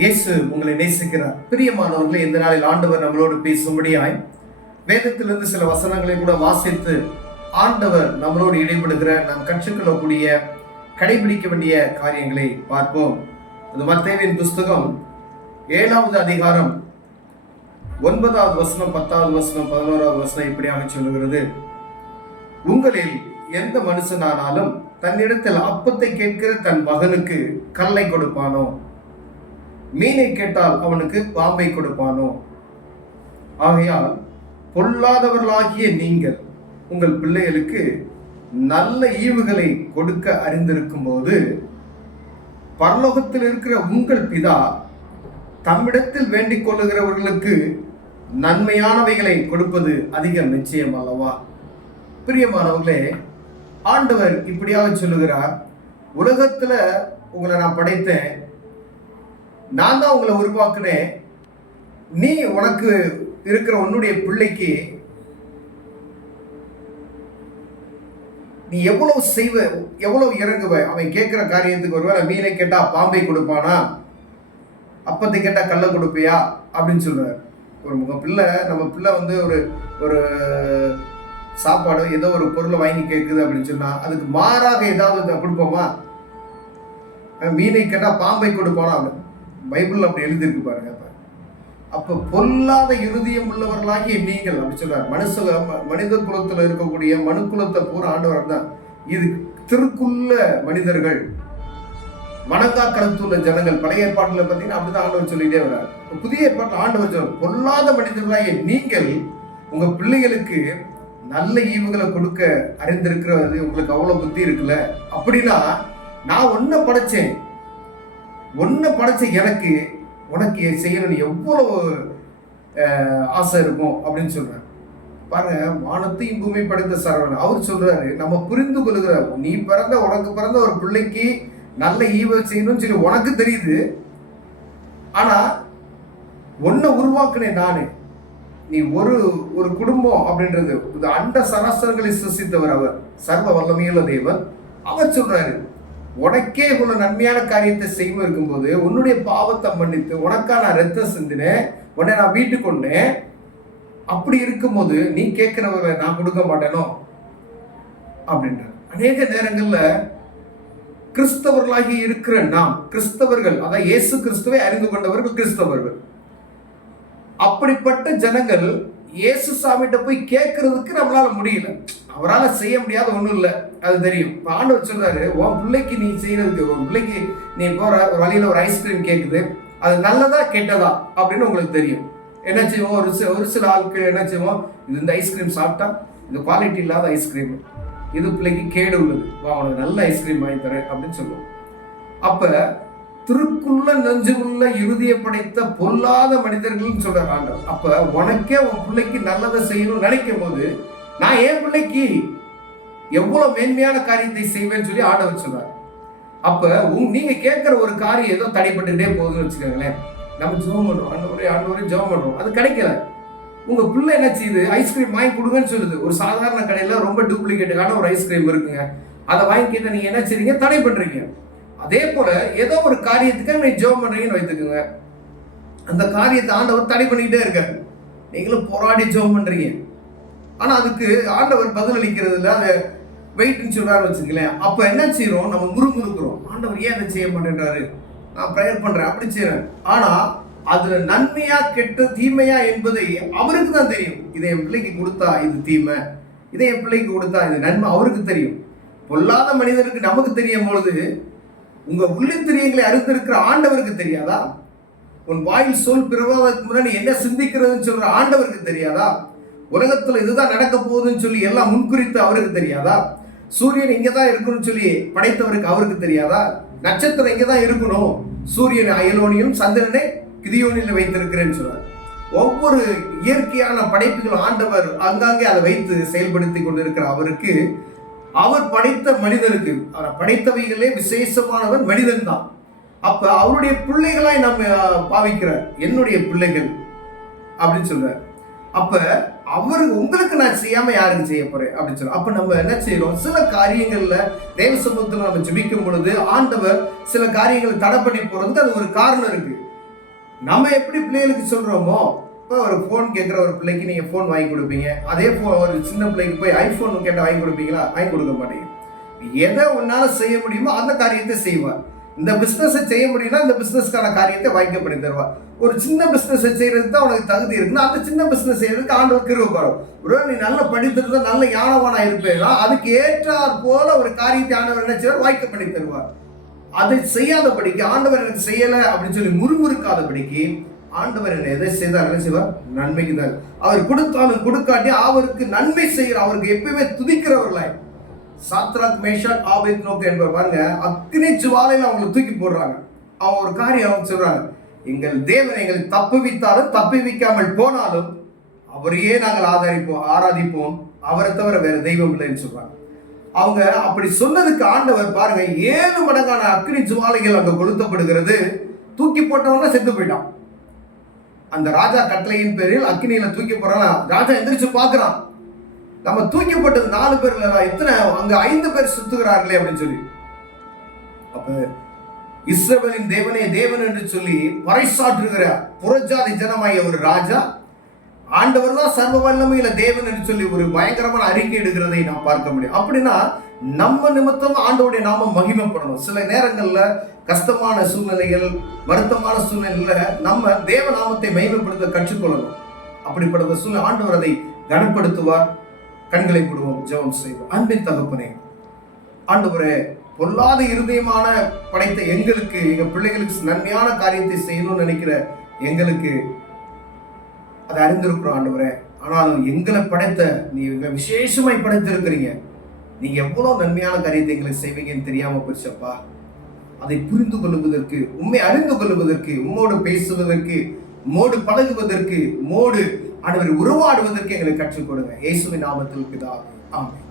இயேசு உங்களை நேசிக்கிறார். பிரியமானவர்களே, இந்த நாளில் ஆண்டவர் நம்மளோடு பேசும்படியாய் வேதத்திலிருந்து சில வசனங்களை கூட வாசித்து ஆண்டவர் நம்மளோடு இடைபடுகிற நாம் கற்றுக்கொள்ளக்கூடிய கடைபிடிக்க வேண்டிய காரியங்களை பார்ப்போம். அது மத்தேயுவின் புஸ்தகம் 7வது அதிகாரம் 9வது வசனம், 10வது வசனம், 11வது வசனம் இப்படியாக சொல்லுகிறது. உங்களில் எந்த மனுஷனானாலும் தன்னிடத்தில் அப்பத்தை கேட்கிற தன் மகனுக்கு கல்லை கொடுப்பானோ, மீனை கேட்டால் அவனுக்கு பாம்பை கொடுப்பானோ? ஆகையால் பொல்லாதவர்களாகிய நீங்கள் உங்கள் பிள்ளைகளுக்கு நல்ல ஈவுகளை கொடுக்க அறிந்திருக்கும் போது பரலோகத்தில் இருக்கிற உங்கள் பிதா தம்மிடத்தில் வேண்டிக் கொள்ளுகிறவர்களுக்கு நன்மையானவைகளை கொடுப்பது அதிக நிச்சயம் அல்லவா? பிரியமானவர்களே, ஆண்டவர் இப்படியாக சொல்லுகிறார், உலகத்துல உங்களை நான் படைத்தேன், நான் தான் உங்களை உருவாக்குனேன். நீ உனக்கு இருக்கிற உன்னுடைய பிள்ளைக்கு நீ எவ்வளவு செய்வ, எவ்வளவு இறங்குவ. அவன் கேட்கிற காரியத்துக்கு ஒருவேளை மீனை கேட்டா பாம்பை கொடுப்பானா, அப்பத்தை கேட்டா கல்லை கொடுப்பியா அப்படின்னு சொல்றாரு. ஒரு பிள்ளை, நம்ம பிள்ளை வந்து ஒரு சாப்பாடு ஏதோ ஒரு பொருளை வாங்கி கேட்குது அப்படின்னு சொன்னா அதுக்கு மாறாக ஏதாவது கொடுப்போமா? மீனை கேட்டா பாம்பை கொடுப்பானா? பைபிள் அப்படி எழுதியிருக்கு பாருங்க. அப்ப பொல்லாத இருதயம் உள்ளவர்களாகிய நீங்கள் அப்படி சொல்றாரு. மனித குலத்துல இருக்கக்கூடிய மனு குலத்தை பூரா ஆண்டவர் தான். இது திருக்குள்ள மனிதர்கள், வணங்கா கருத்துள்ள ஜனங்கள். பழைய ஏற்பாட்டுல பார்த்தீங்கன்னா அப்படிதான் ஆண்டவர் சொல்லிட்டே வர்றாரு. புதிய ஏற்பாட்டில் ஆண்டவர் சொல்ற பொல்லாத மனிதர்களாகிய நீங்கள் உங்க பிள்ளைகளுக்கு நல்ல ஈவுகளை கொடுக்க அறிந்திருக்கிறது உங்களுக்கு அவ்வளவு புத்தி இருக்குல்ல. அப்படின்னா நான் ஒன்ன படைச்சேன் எனக்கு உனக்கு செய்யணும்னு எவ்வளவு ஆசை இருக்கும் அப்படின்னு சொல்றாரு. பாருங்க, வானத்தையும் பூமி படைத்த சரவணன் அவர் சொல்றாரு, நம்ம புரிந்து கொள்ளுகிற நீ உனக்கு பிறந்த ஒரு பிள்ளைக்கு நல்ல ஈவை செய்யணும்னு சொல்லி உனக்கு தெரியுது. ஆனா ஒன்ன உருவாக்குனேன் நானு. நீ ஒரு குடும்பம் அப்படின்றது இந்த அண்ட சராசரங்களை சிருஷ்டித்தவர் அவர், சர்வ வல்லமையுள்ள தேவன். அவர் சொல்றாரு, உனக்கே இவ்வளவு நன்மையான காரியத்தை செய்ய இருக்கும்போது உன்னுடைய பாவத்தை மன்னித்து உனக்கா நான் ரத்தம் சிந்தினேன், உன்னை நான் வீட்டுக்கு கொண்டேன். அப்படி இருக்கும்போது நீ கேட்கிறவரை நான் கொடுக்க மாட்டேனோ அப்படின்ற. அநேக நேரங்கள்ல கிறிஸ்தவர்களாகி இருக்கிற நாம், கிறிஸ்தவர்கள், அதான் இயேசு கிறிஸ்துவை அறிந்து கொண்டவர்கள் கிறிஸ்தவர்கள். அப்படிப்பட்ட ஜனங்கள் இயேசு சாமிகிட்ட போய் கேட்கறதுக்கு நம்மளால முடியல. அவரால் செய்ய முடியாத ஒன்றும் இல்லை, அது தெரியும். ஆண்டவர் சொல்றாரு, உன் பிள்ளைக்கு நீ செய்யறதுக்கு, உன் பிள்ளைக்கு நீ போற ஒரு வழியில ஒரு ஐஸ்கிரீம் கேட்குது, அது நல்லதா கெட்டதா அப்படின்னு உங்களுக்கு தெரியும். என்ன செய்வோம், ஒரு சில ஆட்கள் என்ன செய்வோம், இந்த ஐஸ்கிரீம் சாப்பிட்டா இந்த குவாலிட்டி இல்லாத ஐஸ்கிரீம், இது பிள்ளைக்கு கேடு உள்ளது, உனக்கு நல்ல ஐஸ்கிரீம் வாங்கி தரேன் அப்படின்னு சொல்லுவோம். அப்ப திருக்குள்ள நெஞ்சுக்குள்ள இறுதியை படைத்த பொல்லாத மனிதர்கள் சொல்ற ஆண்டவர். அப்ப உனக்கே உன் பிள்ளைக்கு நல்லதை செய்யணும்னு நினைக்கும் போது நான் என் பிள்ளைக்கு எவ்வளவு மேன்மையான காரியத்தை செய்வேன்னு சொல்லி ஆண்டவர் சொல்றார். அப்ப நீங்க கேட்கிற ஒரு காரியம் ஏதோ தடைப்பட்டுக்கிட்டே போகுதுன்னு வச்சுக்கோங்களேன். நம்ம ஜெபம் பண்ணுவோம், ஆண்டவரே ஜெபம் பண்ணுவோம், அது கிடைக்கல. உங்க பிள்ளை என்ன செய்யுது, ஐஸ்கிரீம் வாங்கி கொடுங்கன்னு சொல்லுது. ஒரு சாதாரண கடையில ரொம்ப டூப்ளிகேட்டுக்கான ஒரு ஐஸ்கிரீம் இருக்குங்க, அதை வாங்கி கேட்ட நீங்க என்ன செய்றீங்க, தடை பண்றீங்க. அதே போல ஏதோ ஒரு காரியத்துக்கு நீங்க ஜெபம் பண்றீங்கன்னு வைத்துக்கோங்க, அந்த காரியத்தை ஆண்டவர் தடை பண்ணிக்கிட்டே இருக்காரு. நீங்களும் போராடி ஜெபம் பண்றீங்க, ஆனா அதுக்கு ஆண்டவர் பதில் அளிக்கிறது இல்லை, அதை வெயிட்னு சொல்றாரு வச்சுக்கலேன். அப்ப என்ன செய்யறோம், நம்ம முறுமுறுக்கிறோம், ஆண்டவர் ஏன் அதை செய்ய மாட்டேன்றாரு, நான் ப்ரேயர் பண்றேன் அப்படி செய்யறேன். ஆனா அதுல நன்மையா கெட்ட தீமையா என்பதை அவருக்கு தான் தெரியும். இதை என் பிள்ளைக்கு கொடுத்தா இது தீமை, இதை என் பிள்ளைக்கு கொடுத்தா இது நன்மை, அவருக்கு தெரியும். பொல்லாத மனிதருக்கு நமக்கு தெரியும் பொழுது உங்க உள்ளிந்திரியங்களை அறிந்திருக்கிற ஆண்டவருக்கு தெரியாதா? உன் வாயில் சொல் பிறவாதற்கு முன்னாடி என்ன சிந்திக்கிறதுன்னு சொல்ற ஆண்டவருக்கு தெரியாதா? உலகத்துல இதுதான் நடக்க போகுதுன்னு சொல்லி எல்லாம் முன்குறித்து அவருக்கு தெரியாதா? சூரியன் இங்கதான் இருக்கணும்னு சொல்லி படைத்தவருக்கு அவருக்கு தெரியாதா? நட்சத்திரம் இங்கதான் இருக்கணும், சூரியன் அயலோனியும் சந்திரனை கிதியோனில் வைத்திருக்கிறேன்னு சொல்றார். ஒவ்வொரு இயற்கையான படைப்புகளும் ஆண்டவர் அங்காங்கே அதை வைத்து செயல்படுத்தி கொண்டிருக்கிற அவருக்கு, அவர் படைத்த மனிதனுக்கு, படைத்தவைகளே விசேஷமானவன் மனிதன் தான். அப்ப அவருடைய பிள்ளைகளாய் நம்ம பாவிக்கிறார், என்னுடைய பிள்ளைகள் அப்படின்னு சொல்றார். அப்ப அவருக்கு உங்களுக்கு நான் செய்யாம யாருக்கு செய்ய போறேன் அப்படின்னு சொல்ல. அப்ப நம்ம என்ன செய்யறோம், சில காரியங்கள்ல தேவ சமூகத்துல நம்ம ஜெபிக்கும் பொழுது ஆண்டவர் சில காரியங்களை தடை பண்ணி போறதுக்கு அது ஒரு காரணம் இருக்கு. நம்ம எப்படி பிள்ளைகளுக்கு சொல்றோமோ, இப்போ ஒரு ஃபோன் கேட்குற ஒரு பிள்ளைக்கு நீங்க ஃபோன் வாங்கி கொடுப்பீங்க. அதே ஒரு சின்ன பிள்ளைக்கு போய் ஐஃபோன் கேட்டால் வாங்கி கொடுப்பீங்களா? வாங்கி கொடுக்க மாட்டீங்க. எதை உன்னால செய்ய முடியுமோ அந்த காரியத்தை செய்வார். இந்த பிசினஸை செய்ய முடியும்னா இந்த பிசினஸ்க்கான காரியத்தை வாய்க்கப்படி தருவார். ஒரு சின்ன பிசினஸை செய்யறதுக்கு தான் உனக்கு தகுதி இருக்குன்னா அந்த சின்ன பிசினஸ் செய்யறதுக்கு ஆண்டவர் கிருபை பாரும். ஒரு நீ நல்லா படித்திருந்தா நல்ல ஞானவானா இருப்பேன்னா அதுக்கு ஏற்றார் போல ஒரு காரியத்தை ஆண்டவர் என்ன செய்வார்? வாய்க்க பண்ணி தருவார். அதை செய்யாதபடிக்கு, ஆண்டவர் எனக்கு செய்யலை அப்படின்னு சொல்லி முறுமுறுக்காதபடிக்கு, ஆண்டவர் என்ன எதை செய்தார்? என்ன செய்வார்? நன்மைக்கு தான். அவர் கொடுத்தாலும் கொடுக்காட்டி அவருக்கு நன்மை செய்கிற, அவருக்கு எப்பயுமே துதிக்கிறவர்களாய். சாத்ராக், மேஷாக், ஆபேத்நேகோ என்பவர் பாருங்க, அக்னி ஜுவாலையில அவங்களை தூக்கி போடுறாங்க. அவங்க ஒரு காரியம் அவங்க சொல்றாங்க, எங்கள் தேவன் எங்களை தப்புவித்தாலும் தப்புவிக்காமல் போனாலும் அவரையே நாங்கள் ஆராதிப்போம், அவரை தவிர வேற தெய்வம் இல்லைன்னு சொல்றாங்க. அவங்க அப்படி சொன்னதுக்கு ஆண்டவர் பாருங்க 7 மடங்கான அக்னி ஜுவாலைகள் அங்க கொளுத்தப்படுகிறது. தூக்கி போட்டவன செத்து போயிட்டான். அந்த ராஜா கட்டளையின் பேரில் அக்னியில தூக்கி போறான். ராஜா எந்திரிச்சு பாக்குறான், நம்ம தூக்கப்பட்டது 4 பேர் இல்ல, எத்தனை அங்க 5 பேர் சுத்துகிறார்களே அப்படின்னு சொல்லி. அப்ப இஸ்ரவேலின் தேவனே தேவன் என்று சொல்லி பறைசாற்றுகிற புறஜாதி ஜனமாகிய ஒரு ராஜா, ஆண்டவர் தான் சர்வ வல்லமையில தேவன் என்று சொல்லி ஒரு பயங்கரமான அறிக்கை எடுக்கிறதை நாம் பார்க்க முடியும். அப்படின்னா நம்ம நிமித்தம் ஆண்டவருடைய நாமம் மகிமைப்படணும். சில நேரங்கள்ல கஷ்டமான சூழ்நிலைகள், வருத்தமான சூழ்நிலையில நம்ம தேவ நாமத்தை மகிமைப்படுத்த கற்றுக்கொள்ளணும். அப்படிப்பட்ட சூழ்நிலை ஆண்டவர் அதை கனப்படுத்துவார். கண்களை மூடுவோம், ஜெபம் செய்வோம். அன்பின் தகப்பனே, ஆண்டவரே, பொல்லாத இருதயமான படைத்த எங்களுக்கு, எங்க பிள்ளைகளுக்கு நன்மையான காரியத்தை செய்யணும்னு நினைக்கிற எங்களுக்கு அதை அறிந்திருக்கிறோம் ஆண்டவரே. ஆனாலும் எங்களை படைத்த நீ எங்களை விசேஷமாய் படைத்திருக்கிறீங்க. நீங்க எவ்வளவு நன்மையான காரியத்தை எங்களுக்கு செய்வீங்கன்னு தெரியாம போச்சப்பா. அதை புரிந்து கொள்வதற்கு, உண்மை அறிந்து கொள்வதற்கு, உம்மோடு பேசுவதற்கு, உம்மோடு பழகுவதற்கு, உம்மோடு ஆண்டவரை உருவாடுவதற்கு எங்களை கற்றுக் கொடுங்க. இயேசுவின் நாமத்தில் பிதாவே, ஆமென்.